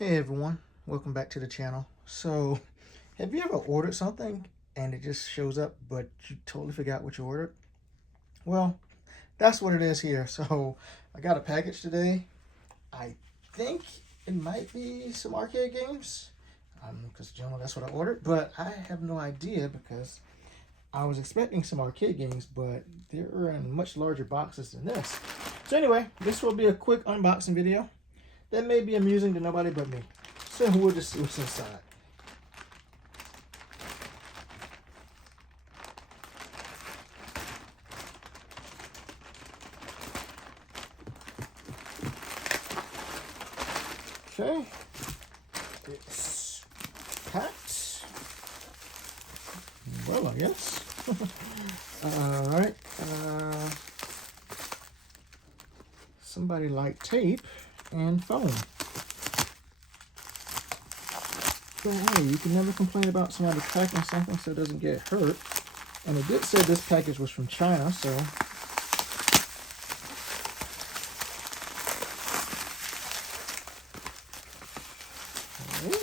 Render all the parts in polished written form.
Hey everyone, welcome back to the channel. So, have you ever ordered something and it just shows up but you totally forgot what you ordered? Well, that's what it is here. So, I got a package today. I think it might be some arcade games because generally that's what I ordered, but I have no idea because I was expecting some arcade games, but they're in much larger boxes than this. So anyway, this will be a quick unboxing video. That may be amusing to nobody but me. So we'll just see what's inside. Okay, it's packed. Well, I guess. All right. Somebody like tape and foam. But hey, you can never complain about somebody packing something so it doesn't get hurt. And it did say this package was from China, so okay.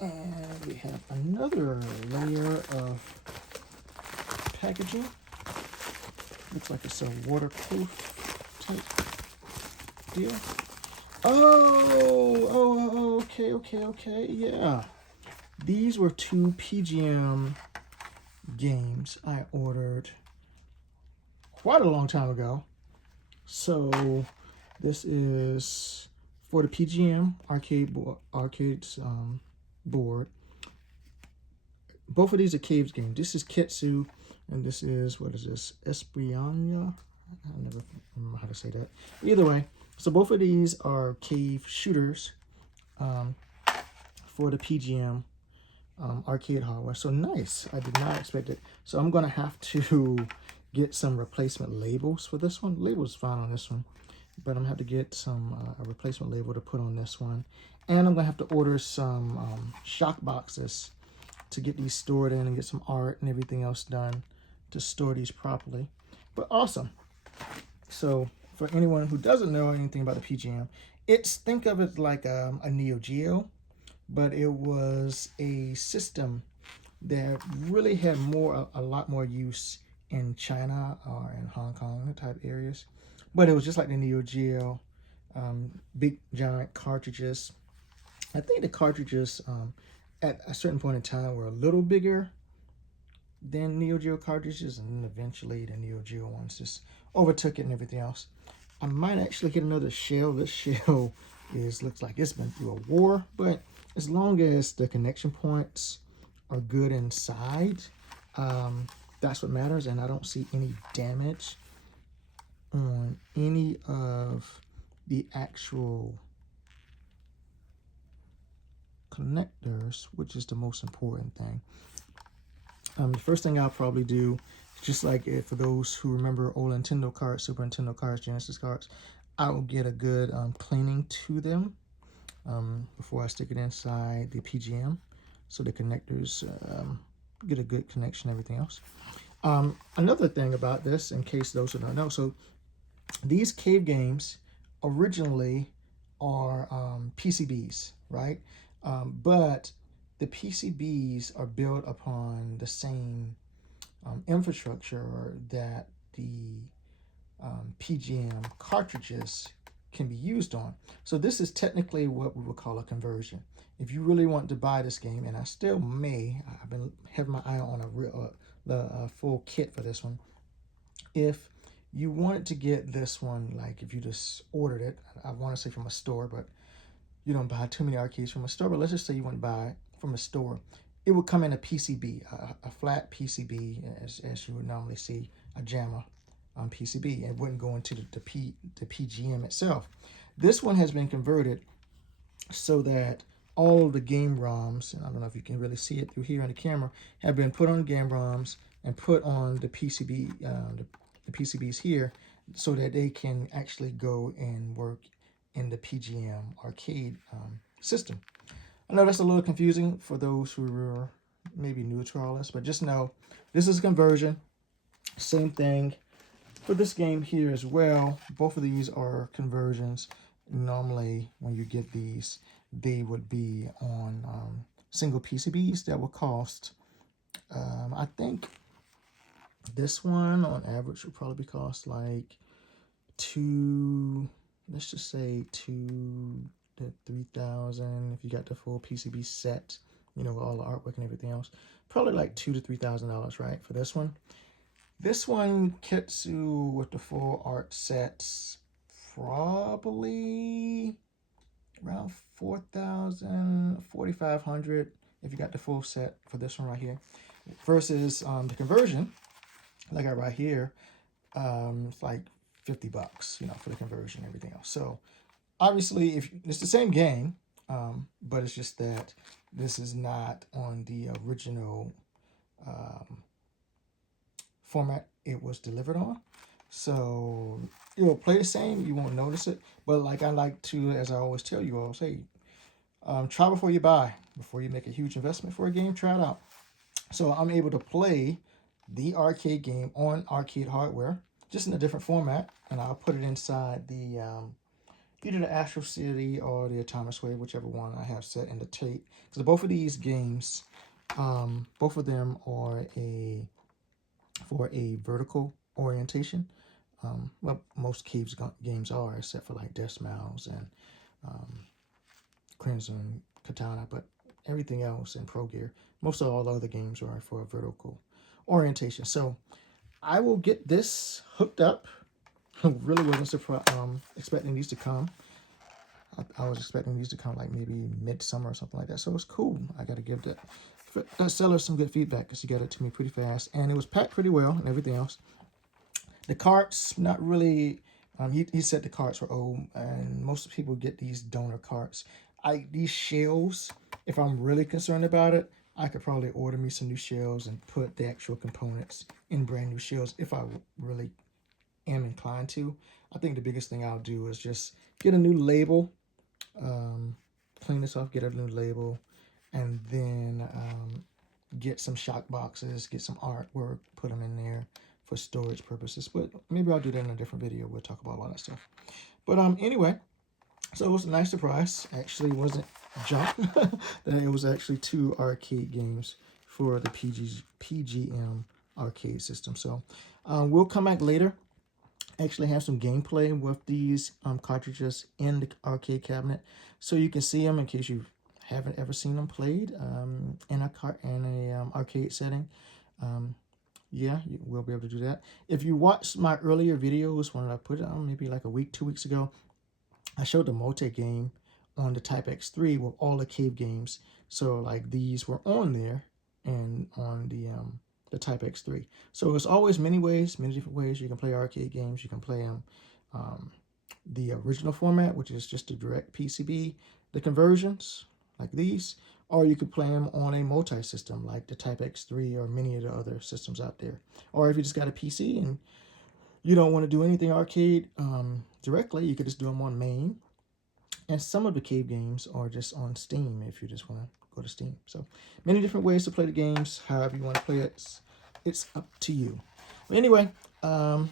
And we have another layer of packaging. Looks like it's a waterproof type deal. Oh, okay, yeah. These were two PGM games I ordered quite a long time ago. So this is for the PGM arcades board. Both of these are caves games. This is Ketsu, and this is, what is this? Espgaluda? I never remember how to say that. Either way, so both of these are cave shooters for the PGM arcade hardware. So nice. I did not expect it. So I'm going to have to get some replacement labels for this one. Labels fine on this one, but I'm going to have to get some a replacement label to put on this one. And I'm going to have to order some shock boxes to get these stored in and get some art and everything else done to store these properly. But awesome. So for anyone who doesn't know anything about the PGM, think of it like a neo-geo, but it was a system that really had a lot more use in China or in Hong Kong type areas. But it was just like the neo-geo, big giant cartridges. I think the cartridges at a certain point in time were a little bigger than neo-geo cartridges, and then eventually the neo-geo ones just overtook it and everything else. I might actually get another shell. This shell looks like it's been through a war, but as long as the connection points are good inside, that's what matters, and I don't see any damage on any of the actual connectors, which is the most important thing. The first thing I'll probably do, just like for those who remember old Nintendo cards, Super Nintendo cards, Genesis cards, I will get a good cleaning to them before I stick it inside the PGM, so the connectors get a good connection, everything else. Another thing about this, in case those who don't know, so these cave games originally are PCBs, right? But the PCBs are built upon the same infrastructure that the PGM cartridges can be used on. So this is technically what we would call a conversion. If you really want to buy this game, and I still may, I've been having my eye on the full kit for this one. If you wanted to get this one, like if you just ordered it, I want to say from a store, but you don't buy too many arcades from a store, but let's just say you want to buy it from a store, it would come in a PCB, a flat PCB, as you would normally see a JAMA on PCB. It wouldn't go into the PGM itself. This one has been converted so that all of the game ROMs, and I don't know if you can really see it through here on the camera, have been put on game ROMs and put on the PCB, the PCBs here, so that they can actually go and work in the PGM arcade system. I know that's a little confusing for those who are maybe new to all this, but just know this is a conversion. Same thing for this game here as well. Both of these are conversions. Normally, when you get these, they would be on single PCBs that will cost, I think this one on average would probably cost like let's just say 2 to 3,000 if you got the full PCB set, you know, with all the artwork and everything else. Probably like $2,000 to $3,000, right, for this one. This one, Kitsu with the full art sets, probably around 4,000, 4,500 if you got the full set for this one right here. Versus the conversion, like I right here, it's like $50, you know, for the conversion and everything else. So obviously, if it's the same game, but it's just that this is not on the original format it was delivered on. So it'll play the same, you won't notice it. But like I like to, as I always tell you all, say, try before you buy. Before you make a huge investment for a game, try it out. So I'm able to play the arcade game on arcade hardware, just in a different format, and I'll put it inside the either the Astro City or the Autonomous Wave, whichever one I have set in the tape. Because both of these games, both of them are for a vertical orientation. Well, most Caves games are, except for like Death Smiles and Crimson Katana, but everything else in Pro Gear, most of all the other games are for a vertical orientation. So I will get this hooked up. I really wasn't expecting these to come. I was expecting these to come like maybe midsummer or something like that. So it's cool. I got to give that seller some good feedback because he got it to me pretty fast. And it was packed pretty well and everything else. The carts, not really. He said the carts were old, and most people get these donor carts. These shells, if I'm really concerned about it, I could probably order me some new shells and put the actual components in brand new shells if I really am inclined to. I think the biggest thing I'll do is just get a new label, clean this off, get a new label, and then get some shock boxes, get some artwork, put them in there for storage purposes. But maybe I'll do that in a different video. We'll talk about all that stuff. But anyway, so it was a nice surprise. Actually, wasn't junk that it was actually 2 arcade games for the PGM arcade system. So we'll come back later, actually have some gameplay with these cartridges in the arcade cabinet, so you can see them in case you haven't ever seen them played in a arcade setting. Yeah, we'll be able to do that. If you watched my earlier videos when I put it on, maybe like a week, 2 weeks ago, I showed the multi-game on the Type X3 with all the Cave games. So like these were on there and on the Type X3. So it's always many ways, many different ways you can play arcade games. You can play them the original format, which is just a direct PCB, the conversions like these, or you could play them on a multi-system like the Type X3 or many of the other systems out there. Or if you just got a PC and you don't want to do anything arcade directly, you could just do them on main. And some of the Cave games are just on Steam if you just want to go to Steam. So many different ways to play the games. However you want to play it, it's up to you. But anyway,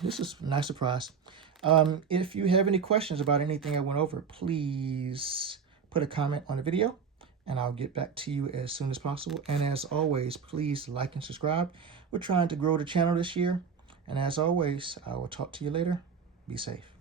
this is a nice surprise. If you have any questions about anything I went over, please put a comment on the video, and I'll get back to you as soon as possible. And as always, please like and subscribe. We're trying to grow the channel this year. And as always, I will talk to you later. Be safe.